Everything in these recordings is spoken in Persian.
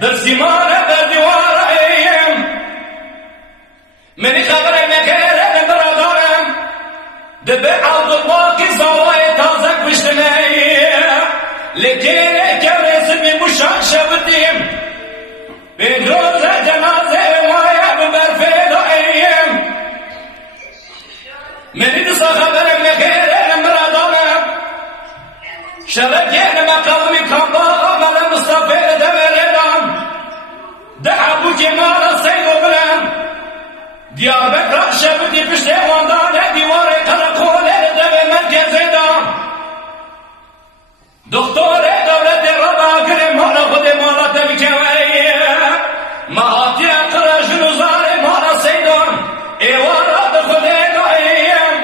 بالزمانة بالدوار أيام من خبر مكان برادرم دبع عبد الباقي زوايا تازك بجتماعية لكن كرس من مشاشة بالديم بيدروز جنازة وايا ببرفيد أيام من نصا خبر مكان برادرم شركين مقامي كمبارا مالا مصطفى دبريدام دعبو جمال سيد وبلان ديابك شبدي بشتي واندان ديواري قرقول دبي مركزي دام دكتور دولة ربا قرم هلا خدي مالا تبكوية مهاتي اقرا جنوزاري مالا سيدان ايوارا دخدي دعيم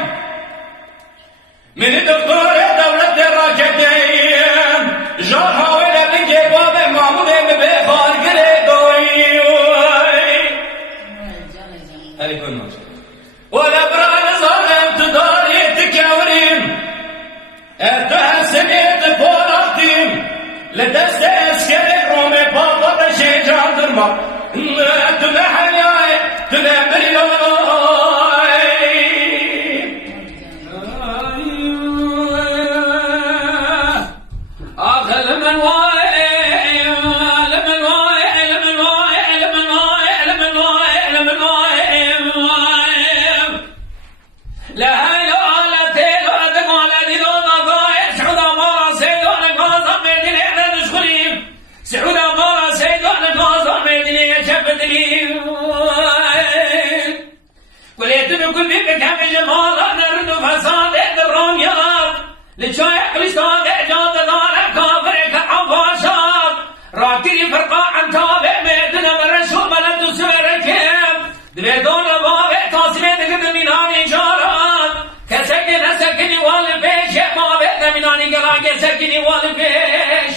من الدكتور دولة راكدين جارها ولا بنجي بابي معمودي ببيخار ولا بران ظلم تداري تكاورين ارتها سنيت فولاتين لدست اسكري رومي بابا بشي جاندرما تنحنياي تنبريوي آخر من وليتنكم بكم جمال نرد فساد الرميات لشايع كلستان إعجاد دار كافر كعفاشات راكري فرقا عن تابع ميدنا مرشو ملد سوركم دبيدون البابع تاسمين دقد مناني جارات كسكن سكني والبيش ما بيت مناني قراقي سكني والبيش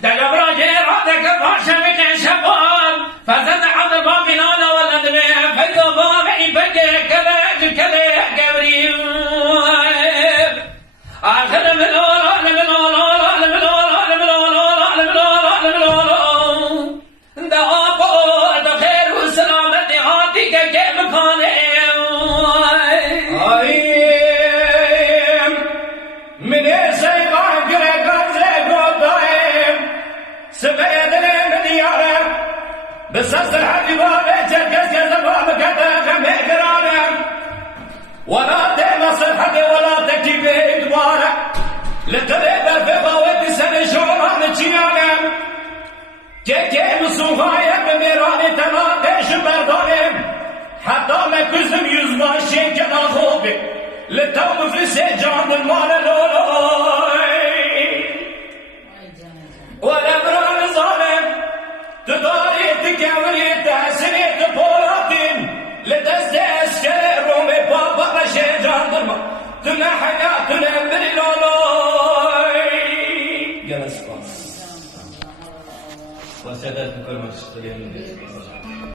دقا براجي راتك باشا بكن شبان فزد عد بابنانا ولدنا فيضا بابعي بكي كلاج كلاج قبريب آخر من أولا من أولا من أولا من أولا من أولا من أولا دعابو دخير والسلامة هاتي كيف قانيم من إيسي غاقر قرزي قدائم سبيدني من ديارم بسس الحبيبة جرقز يزباب كذا مهجرانم ولا تمصر حقي ولا تكيب إدوارك لتريد في بوابي سنة شعران جيانم كي مسوغايا بميراني تناقش بردانم حتى ما كزم يزماشي كنا خوبي لتوم في سجان المال لولاي ولا بران ظالم تداري تكاولي تحسني تبولاتين لدست اسكري رومي بابا بشي جاندرما تنحيا تنمري لولاي يا سباس وسادات كل ما تشتري من